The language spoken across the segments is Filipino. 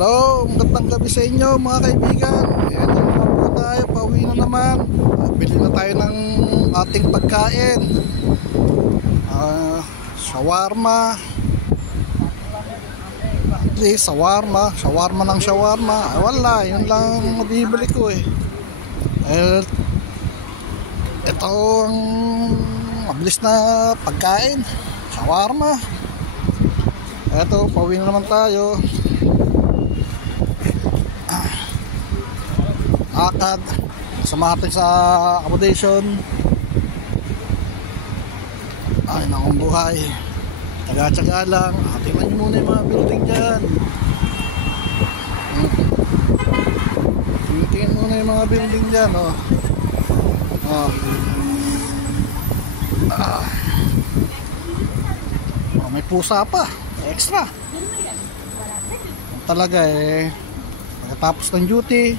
Hello, magandang gabi sa inyo mga kaibigan. Ayan naman po tayo, pauwi na naman. Bili na tayo ng ating pagkain. Shawarma. At least shawarma ng shawarma. Wala, yun lang mabibili ko eh. Ito ang mabilis na pagkain, shawarma. Eto, pauwi na naman tayo. Akad sama natin sa accommodation. Ay nakong buhay, tsaga-tsaga lang. Tingnan nyo muna yung mga building dyan. Tingnan muna yung mga building dyan oh. May pusa pa extra talaga eh. Pagkatapos ng duty,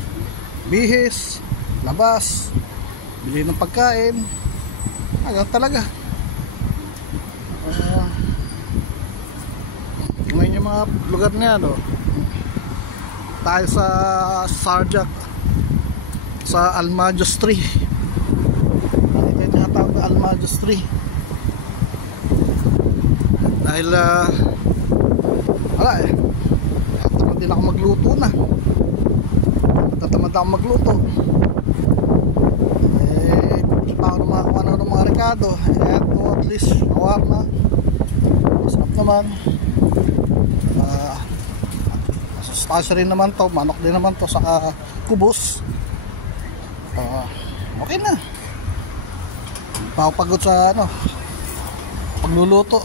bihis, labas, bili ng pagkain, agad talaga. Tingnan yung mga lugar na yan oh. Tayo sa Sarjak, sa Almajo Street. Ito yung tinatawag na Almajo Street. Dahil wala eh, tamad din ako magluto na. Tatamad ako magluto eh, hindi pa ako makakuha ng mga rekado. Eto at least shawarma, sarap naman. Sustansya rin naman to, manok din naman to, saka kubos. Okay na, hindi pa ako pagod sa ano, pagluluto,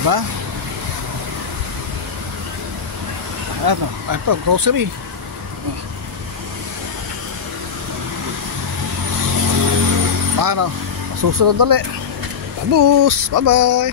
diba? Ano, ito, grocery. Paano? Susunod ulit. Tabus! Bye-bye!